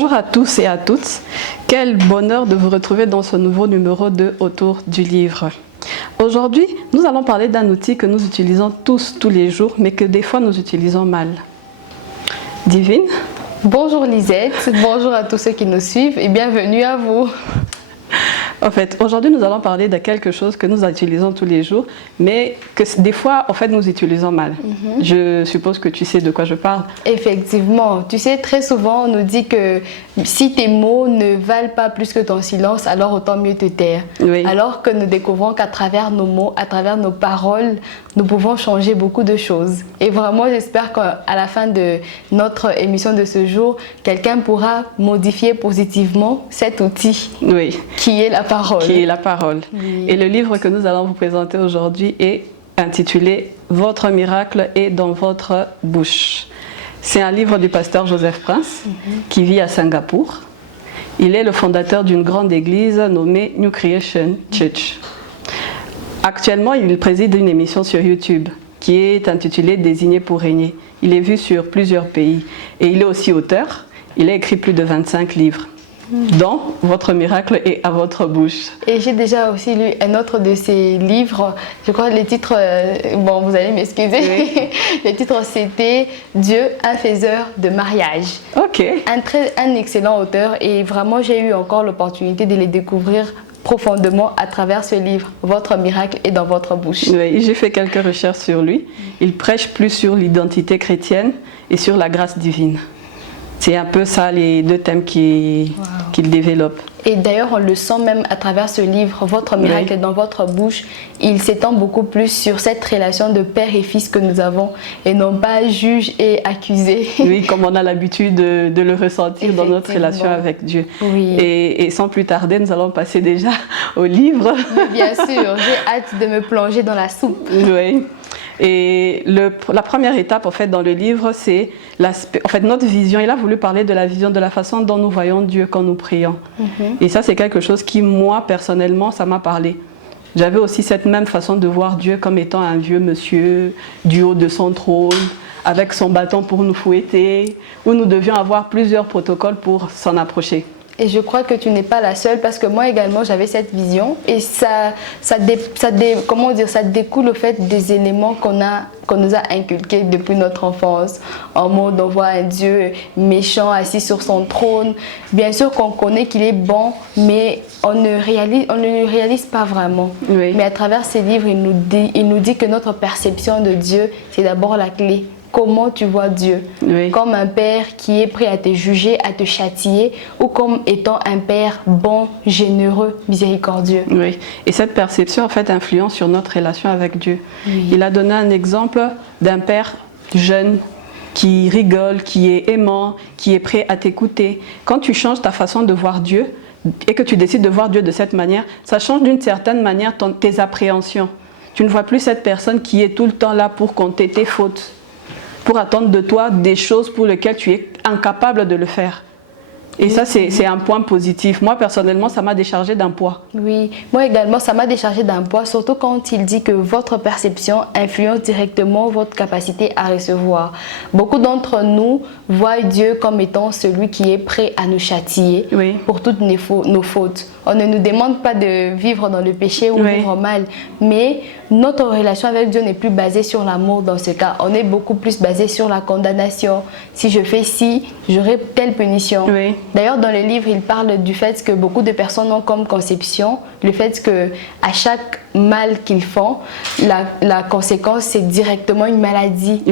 Bonjour à tous et à toutes. Quel bonheur de vous retrouver dans ce nouveau numéro de Autour du livre. Aujourd'hui, nous allons parler d'un outil que nous utilisons tous les jours, mais que des fois nous utilisons mal. Divine. Bonjour Lisette, bonjour à tous ceux qui nous suivent et bienvenue à vous. En fait, aujourd'hui, nous allons parler de quelque chose que nous utilisons tous les jours, mais que des fois, en fait, nous utilisons mal. Je suppose que tu sais de quoi je parle. Effectivement, tu sais, très souvent, on nous dit que si tes mots ne valent pas plus que ton silence, alors autant mieux te taire. Oui. Alors que nous découvrons qu'à travers nos mots, à travers nos paroles, nous pouvons changer beaucoup de choses. Et vraiment, j'espère qu'à la fin de notre émission de ce jour, quelqu'un pourra modifier positivement cet outil qui est la parole. Qui est la parole. Oui. Et le livre que nous allons vous présenter aujourd'hui est intitulé « Votre miracle est dans votre bouche ». C'est un livre du pasteur Joseph Prince qui vit à Singapour. Il est le fondateur d'une grande église nommée New Creation Church. Actuellement, il préside une émission sur YouTube qui est intitulée « Désigné pour régner ». Il est vu sur plusieurs pays et il est aussi auteur. Il a écrit plus de 25 livres. Dont Votre miracle est à votre bouche. Et j'ai déjà aussi lu un autre de ses livres. Je crois que le titre, bon, vous allez m'excuser. Oui. Le titre c'était Dieu, un faiseur de mariage. Ok. Un excellent auteur et vraiment j'ai eu encore l'opportunité de les découvrir profondément à travers ce livre. Votre miracle est dans votre bouche. Oui, j'ai fait quelques recherches sur lui. Il prêche plus sur l'identité chrétienne et sur la grâce divine. C'est un peu ça les deux thèmes qu'il développe. Et d'ailleurs, on le sent même à travers ce livre, Votre miracle est dans votre bouche. Il s'étend beaucoup plus sur cette relation de père et fils que nous avons et non pas juge et accusé. Oui, comme on a l'habitude de le ressentir dans notre relation avec Dieu. Oui. Et sans plus tarder, nous allons passer déjà au livre. Mais bien sûr, j'ai hâte de me plonger dans la soupe. Oui. Et la première étape en fait dans le livre, c'est notre vision. Il a voulu parler de la vision, de la façon dont nous voyons Dieu quand nous prions. Et ça, c'est quelque chose qui, moi, personnellement, ça m'a parlé. J'avais aussi cette même façon de voir Dieu comme étant un vieux monsieur du haut de son trône, avec son bâton pour nous fouetter, où nous devions avoir plusieurs protocoles pour s'en approcher. Et je crois que tu n'es pas la seule parce que moi également j'avais cette vision et ça découle au fait des éléments qu'on nous a inculqués depuis notre enfance. En mode on voit un Dieu méchant assis sur son trône. Bien sûr qu'on connaît qu'il est bon, mais on ne le réalise pas vraiment. Oui. Mais à travers ces livres, il nous dit que notre perception de Dieu, c'est d'abord la clé. Comment tu vois Dieu? Oui. Comme un père qui est prêt à te juger, à te châtier, ou comme étant un père bon, généreux, miséricordieux. Oui, et cette perception en fait influence sur notre relation avec Dieu. Oui. Il a donné un exemple d'un père jeune qui rigole, qui est aimant, qui est prêt à t'écouter. Quand tu changes ta façon de voir Dieu et que tu décides de voir Dieu de cette manière, ça change d'une certaine manière tes appréhensions. Tu ne vois plus cette personne qui est tout le temps là pour compter tes fautes, pour attendre de toi des choses pour lesquelles tu es incapable de le faire. Et ça, c'est un point positif. Moi, personnellement, ça m'a déchargé d'un poids. Oui, moi également, ça m'a déchargé d'un poids, surtout quand il dit que votre perception influence directement votre capacité à recevoir. Beaucoup d'entre nous voient Dieu comme étant celui qui est prêt à nous châtier pour toutes nos fautes. On ne nous demande pas de vivre dans le péché ou vivre mal, mais notre relation avec Dieu n'est plus basée sur l'amour dans ce cas. On est beaucoup plus basé sur la condamnation. Si je fais ci, j'aurai telle punition. Oui. D'ailleurs, dans le livre, il parle du fait que beaucoup de personnes ont comme conception le fait que à chaque mal qu'ils font, la conséquence, c'est directement une maladie,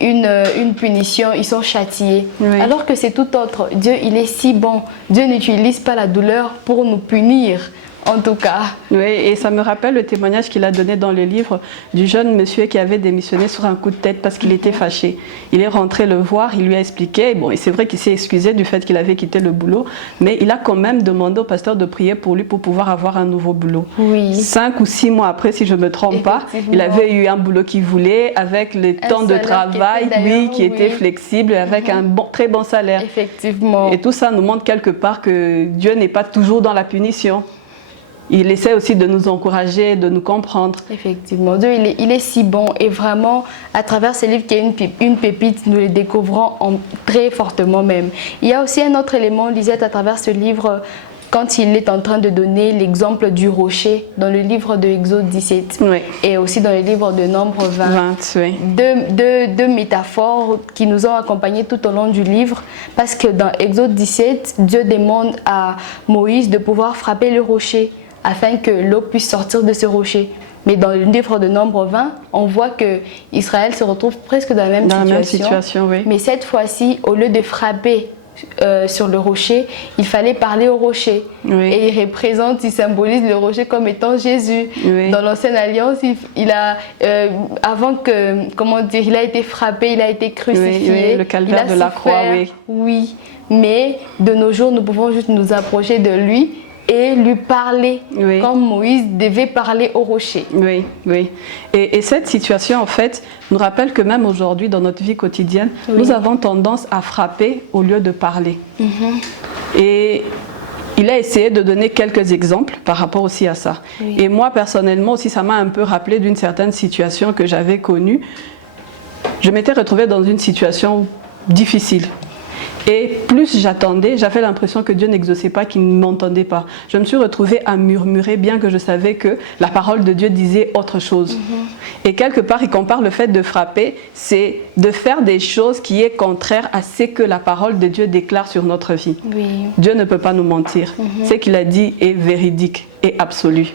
une punition, ils sont châtiés. Oui. Alors que c'est tout autre. Dieu, il est si bon. Dieu n'utilise pas la douleur pour nous punir. En tout cas. Oui, et ça me rappelle le témoignage qu'il a donné dans le livre du jeune monsieur qui avait démissionné sur un coup de tête parce qu'il était fâché. Il est rentré le voir, il lui a expliqué, bon, et c'est vrai qu'il s'est excusé du fait qu'il avait quitté le boulot, mais il a quand même demandé au pasteur de prier pour lui pour pouvoir avoir un nouveau boulot. Oui. 5 ou 6 mois après, si je ne me trompe pas, il avait eu un boulot qu'il voulait, avec le temps de travail, qui était flexible, avec un très bon salaire. Effectivement. Et tout ça nous montre quelque part que Dieu n'est pas toujours dans la punition. il essaie aussi de nous encourager, de nous comprendre. Effectivement, Dieu, il est si bon et vraiment, à travers ce livre qui est une pépite, nous le découvrons très fortement même. Il y a aussi un autre élément, Lisette, à travers ce livre, quand il est en train de donner l'exemple du rocher dans le livre de Exode 17 Oui. et aussi dans le livre de Nombre 20. Oui. Deux métaphores qui nous ont accompagnés tout au long du livre, parce que dans Exode 17, Dieu demande à Moïse de pouvoir frapper le rocher afin que l'eau puisse sortir de ce rocher. Mais dans le livre de Nombre 20, on voit que Israël se retrouve presque dans la même situation. Oui. Mais cette fois-ci, au lieu de frapper sur le rocher, il fallait parler au rocher. Oui. Et il symbolise le rocher comme étant Jésus. Oui. Dans l'ancienne alliance, avant que, comment dire, il a été frappé, il a été crucifié. Oui, le calvaire de la croix, oui. Oui, mais de nos jours, nous pouvons juste nous approcher de lui et lui parler, oui. Comme Moïse devait parler au rocher. Oui, oui. Et cette situation, en fait, nous rappelle que même aujourd'hui, dans notre vie quotidienne, oui. Nous avons tendance à frapper au lieu de parler. Et il a essayé de donner quelques exemples par rapport aussi à ça. Oui. Et moi, personnellement aussi, ça m'a un peu rappelé d'une certaine situation que j'avais connue. Je m'étais retrouvée dans une situation difficile. Et plus j'attendais, j'avais l'impression que Dieu n'exauçait pas, qu'il ne m'entendait pas. Je me suis retrouvée à murmurer, bien que je savais que la parole de Dieu disait autre chose. Et quelque part, il compare le fait de frapper, c'est de faire des choses qui est contraire à ce que la parole de Dieu déclare sur notre vie. Oui. Dieu ne peut pas nous mentir. Ce qu'il a dit est véridique et absolu.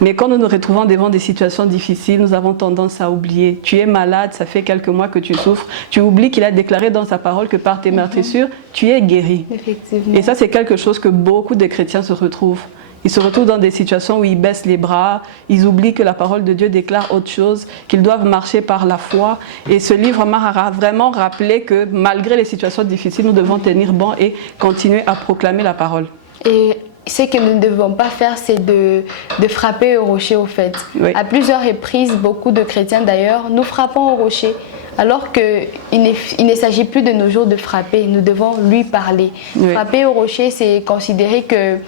Mais quand nous nous retrouvons devant des situations difficiles, nous avons tendance à oublier. Tu es malade, ça fait quelques mois que tu souffres. Tu oublies qu'il a déclaré dans sa parole que par tes meurtrissures, tu es guéri. Effectivement. Et ça, c'est quelque chose que beaucoup de chrétiens se retrouvent. Ils se retrouvent dans des situations où ils baissent les bras, ils oublient que la parole de Dieu déclare autre chose, qu'ils doivent marcher par la foi. Et ce livre m'a vraiment rappelé que malgré les situations difficiles, nous devons tenir bon et continuer à proclamer la parole. Et ce que nous ne devons pas faire, c'est de frapper au rocher, au fait. Oui. À plusieurs reprises, beaucoup de chrétiens d'ailleurs, nous frappons au rocher. Alors qu'il ne s'agit plus de nos jours de frapper, nous devons lui parler. Oui. Frapper au rocher, c'est considérer que...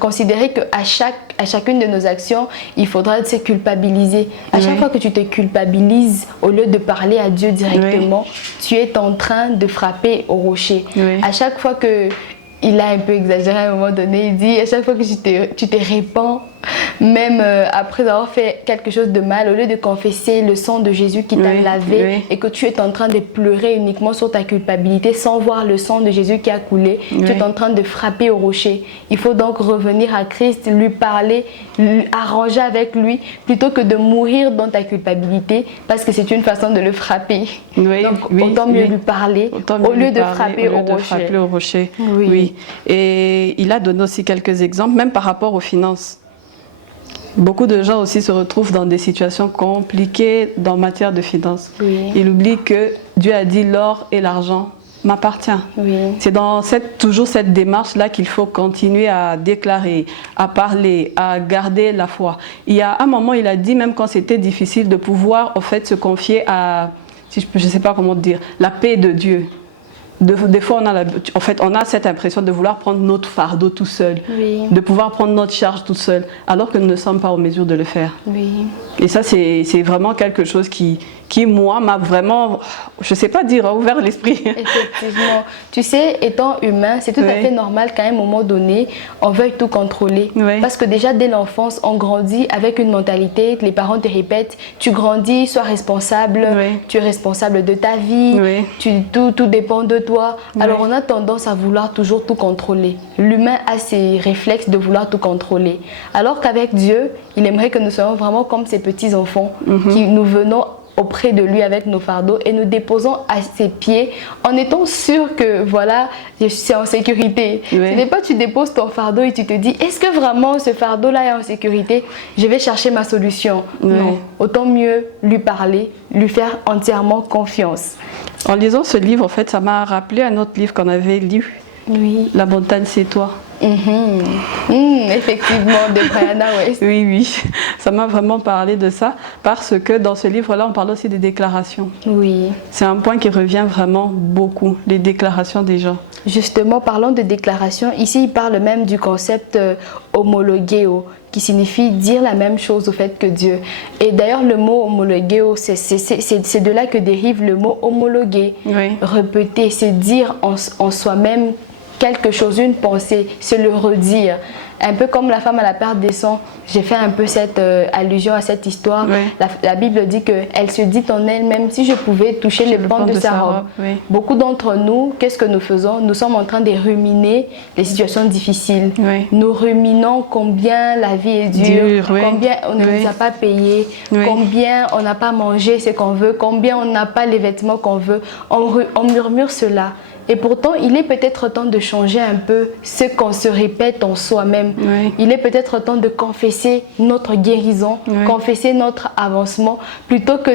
considérer qu'à chacune de nos actions, il faudra se culpabiliser. À chaque fois que tu te culpabilises, au lieu de parler à Dieu directement, tu es en train de frapper au rocher. À chaque fois que... Il a un peu exagéré à un moment donné, il dit à chaque fois que tu te répands, même après avoir fait quelque chose de mal, au lieu de confesser le sang de Jésus qui t'a lavé et que tu es en train de pleurer uniquement sur ta culpabilité sans voir le sang de Jésus qui a coulé, tu es en train de frapper au rocher. Il faut donc revenir à Christ, lui parler, lui arranger avec lui plutôt que de mourir dans ta culpabilité parce que c'est une façon de le frapper. Donc autant mieux lui parler au lieu de frapper au rocher. Oui. Et il a donné aussi quelques exemples, même par rapport aux finances. Beaucoup de gens aussi se retrouvent dans des situations compliquées en matière de finances. Ils oublient que Dieu a dit l'or et l'argent m'appartient. C'est dans toujours cette démarche-là qu'il faut continuer à déclarer, à parler, à garder la foi. Il y a un moment, il a dit, même quand c'était difficile, de pouvoir en fait, se confier à, je ne sais pas comment dire, la paix de Dieu. Des fois, on a cette impression de vouloir prendre notre fardeau tout seul, de pouvoir prendre notre charge tout seul, alors que nous ne sommes pas en mesure de le faire. Et ça, c'est vraiment quelque chose qui, moi, m'a vraiment, je ne sais pas dire, ouvert l'esprit. Effectivement. Tu sais, étant humain, c'est tout à fait normal qu'à un moment donné, on veuille tout contrôler. Parce que déjà, dès l'enfance, on grandit avec une mentalité, les parents te répètent, tu grandis, sois responsable, tu es responsable de ta vie, tout dépend de toi. Alors, on a tendance à vouloir toujours tout contrôler. L'humain a ces réflexes de vouloir tout contrôler. Alors qu'avec Dieu, il aimerait que nous soyons vraiment comme ces petits enfants qui nous venons auprès de lui avec nos fardeaux et nous déposons à ses pieds en étant sûr que voilà, c'est en sécurité. Ce n'est pas tu déposes ton fardeau et tu te dis est-ce que vraiment ce fardeau-là est en sécurité? Je vais chercher ma solution. Non, autant mieux lui parler, lui faire entièrement confiance. En lisant ce livre, en fait, ça m'a rappelé un autre livre qu'on avait lu. La montagne, c'est toi. Effectivement, de Brianna Wiest. Oui, oui, ça m'a vraiment parlé de ça parce que dans ce livre-là, on parle aussi des déclarations. Oui. C'est un point qui revient vraiment beaucoup, les déclarations des gens. Justement, parlant de déclaration, ici, il parle même du concept homologéo, qui signifie dire la même chose au fait que Dieu. Et d'ailleurs, le mot homologéo, c'est de là que dérive le mot homologuer. Oui. Répéter, c'est dire en soi-même quelque chose, une pensée, c'est le redire. Un peu comme la femme à la perte des sangs, j'ai fait un peu cette allusion à cette histoire. Oui. La Bible dit qu'elle se dit en elle-même, si je pouvais toucher les pans de sa robe. Oui. Beaucoup d'entre nous, qu'est-ce que nous faisons? Nous sommes en train de ruminer les situations difficiles. Oui. Nous ruminons combien la vie est dure, oui. combien on ne nous a pas payé, Oui. combien on n'a pas mangé ce qu'on veut, combien on n'a pas les vêtements qu'on veut. On murmure cela. Et pourtant, il est peut-être temps de changer un peu ce qu'on se répète en soi-même. Oui. Il est peut-être temps de confesser notre guérison, Oui. confesser notre avancement, plutôt que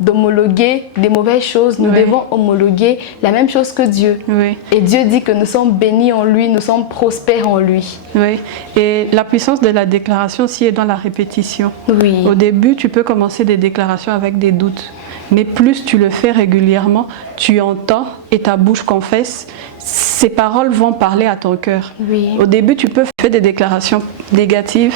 d'homologuer des mauvaises choses. Nous Oui. devons homologuer la même chose que Dieu. Oui. Et Dieu dit que nous sommes bénis en lui, nous sommes prospères en lui. Oui. Et la puissance de la déclaration aussi est dans la répétition. Oui. Au début, tu peux commencer des déclarations avec des doutes. Mais plus tu le fais régulièrement, tu entends et ta bouche confesse, ces paroles vont parler à ton cœur. Oui. Au début, tu peux faire des déclarations négatives,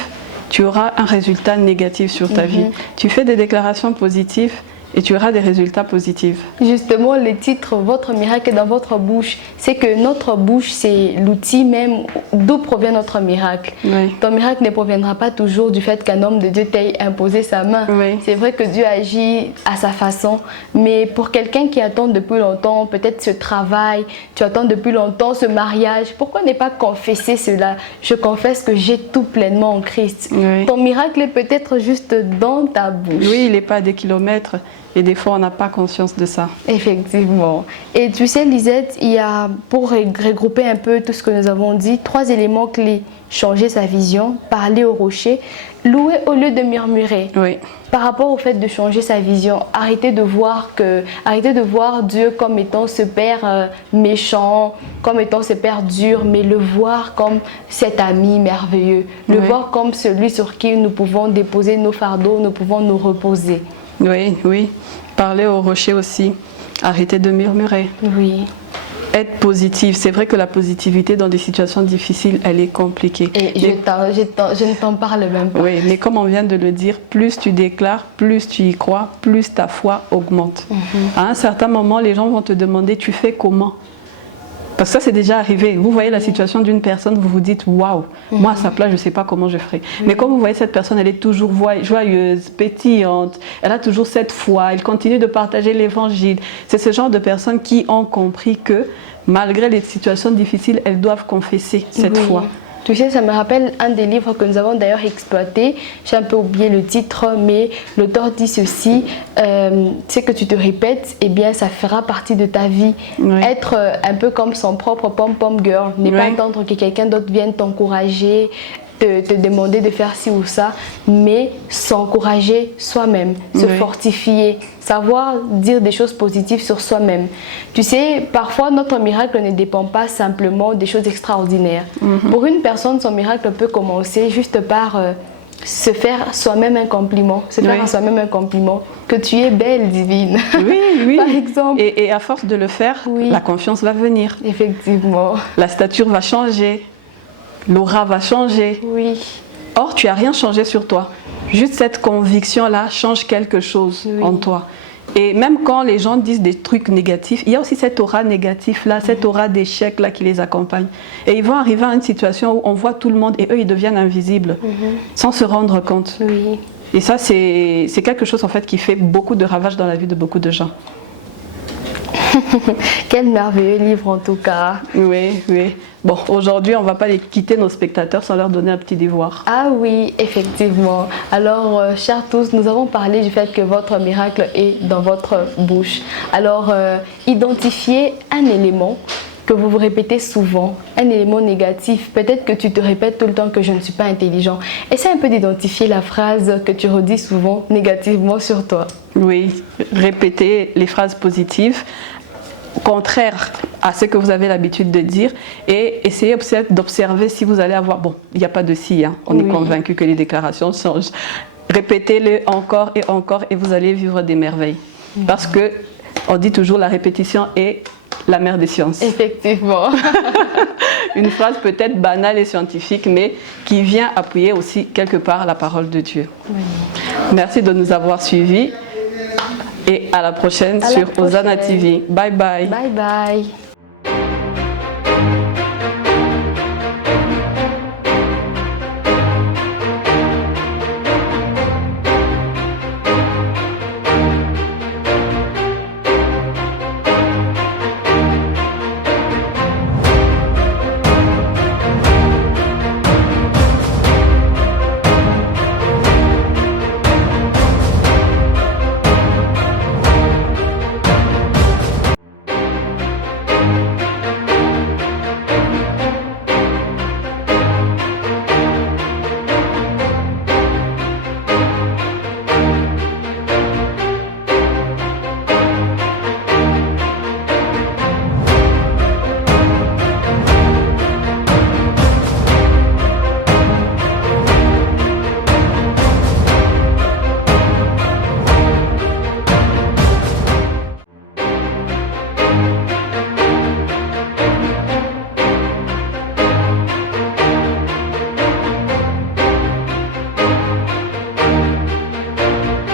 tu auras un résultat négatif sur ta vie. Tu fais des déclarations positives et tu auras des résultats positifs. Justement, le titre « Votre miracle est dans votre bouche », c'est que notre bouche, c'est l'outil même d'où provient notre miracle. Oui. Ton miracle ne proviendra pas toujours du fait qu'un homme de Dieu t'ait imposé sa main. Oui. C'est vrai que Dieu agit à sa façon, mais pour quelqu'un qui attend depuis longtemps, peut-être ce travail, tu attends depuis longtemps ce mariage, pourquoi ne pas confesser cela? Je confesse que j'ai tout pleinement en Christ. Oui. Ton miracle est peut-être juste dans ta bouche. Oui, il n'est pas à des kilomètres et des fois on n'a pas conscience de ça. Effectivement. Et tu sais, Lisette, il y a, pour regrouper un peu tout ce que nous avons dit, 3 éléments clés. Changer sa vision, parler au rocher, louer au lieu de murmurer. Oui. Par rapport au fait de changer sa vision, arrêtez de voir Dieu comme étant ce Père méchant, comme étant ce Père dur, mais le voir comme cet ami merveilleux, le voir comme celui sur qui nous pouvons déposer nos fardeaux, nous pouvons nous reposer. Oui, oui. Parler au rocher aussi. Arrêtez de murmurer. Oui. Être positive. C'est vrai que la positivité dans des situations difficiles, elle est compliquée. Et je ne t'en parle même pas. Oui, mais comme on vient de le dire, plus tu déclares, plus tu y crois, plus ta foi augmente. À un certain moment, les gens vont te demander, tu fais comment? Parce que ça, c'est déjà arrivé. Vous voyez la situation d'une personne, vous vous dites, waouh, moi à sa place, je ne sais pas comment je ferai. Mais quand vous voyez cette personne, elle est toujours joyeuse, pétillante, elle a toujours cette foi, elle continue de partager l'évangile. C'est ce genre de personnes qui ont compris que malgré les situations difficiles, elles doivent confesser cette foi. Tu sais, ça me rappelle un des livres que nous avons d'ailleurs exploité. J'ai un peu oublié le titre, mais l'auteur dit ceci, c'est que tu te répètes, eh bien ça fera partie de ta vie. Oui. Être un peu comme son propre pom-pom girl, ne pas attendre que quelqu'un d'autre vienne t'encourager, te demander de faire ci ou ça, mais s'encourager soi-même, se fortifier, savoir dire des choses positives sur soi-même. Tu sais, parfois notre miracle ne dépend pas simplement des choses extraordinaires. Pour une personne, son miracle peut commencer juste par se faire soi-même un compliment, faire à soi-même un compliment, que tu es belle, divine. Oui, oui. Par exemple. Et à force de le faire, la confiance va venir. Effectivement. La stature va changer. L'aura va changer. Oui. Or, tu n'as rien changé sur toi. Juste cette conviction-là change quelque chose en toi. Et même quand les gens disent des trucs négatifs, il y a aussi cette aura négative-là, cette aura d'échec-là qui les accompagne. Et ils vont arriver à une situation où on voit tout le monde et eux, ils deviennent invisibles sans se rendre compte. Oui. Et ça, c'est quelque chose en fait qui fait beaucoup de ravages dans la vie de beaucoup de gens. Quel merveilleux livre en tout cas. Oui, oui. Bon, aujourd'hui, on ne va pas les quitter nos spectateurs sans leur donner un petit devoir. Ah oui, effectivement. Alors, chers tous, nous avons parlé du fait que votre miracle est dans votre bouche. Alors, identifiez un élément que vous vous répétez souvent, un élément négatif. Peut-être que tu te répètes tout le temps que je ne suis pas intelligent. Essaie un peu d'identifier la phrase que tu redis souvent négativement sur toi. Oui, répéter les phrases positives. contraire à ce que vous avez l'habitude de dire et essayez d'observer si vous allez avoir... Bon, il n'y a pas de si, hein. On est convaincu que les déclarations changent. Répétez-le encore et vous allez vivre des merveilles. Parce que on dit toujours la répétition est la mère des sciences. Effectivement. Une phrase peut-être banale et scientifique, mais qui vient appuyer aussi quelque part la parole de Dieu. Oui. Merci de nous avoir suivis et à la prochaine sur Hosanna TV. Bye bye. Bye bye.